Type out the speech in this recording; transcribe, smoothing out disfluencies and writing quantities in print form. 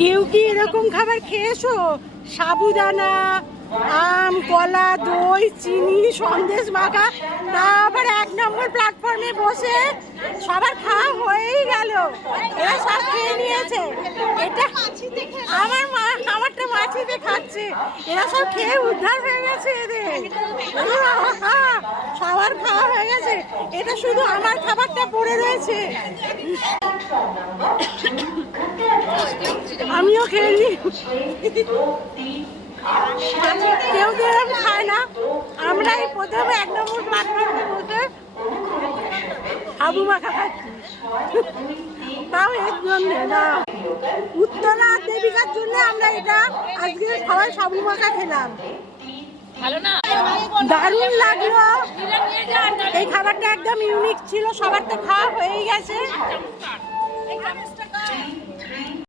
কেউ কি এরকম খাবার খেয়েছো? সাবুদানা, আম, কলা, দই, চিনি, সন্দেশ মাখা, তারপর 1 নম্বর প্ল্যাটফর্মে বসে সবার খাওয়া হয়েই গেল, এরা সব খেয়ে নিয়েছে। এটা আমারটা মাছিতে খাচ্ছে, এরা সব খেয়ে উদ্ধার হয়ে গেছে এদের। সবার খাওয়া হয়ে গেছে, এটা শুধু আমার খাবারটা পড়ে রয়েছে। আমিও খেয়ে নিই। কেউ কেউ এরকম খায় না, আমরাই প্রথমে 1 নম্বর প্ল্যাটফর্মে বসে সাবু মাখা খাচ্ছি। তাও এর জন্য না, উত্তরা আর দেবিকার জন্য আমরা এটা আজকে সবাই সাবু মাখা খেলাম। দারুণ লাগলো, এই খাবারটা একদম ইউনিক ছিল, সবার তো খাওয়া হয়েই গেছে।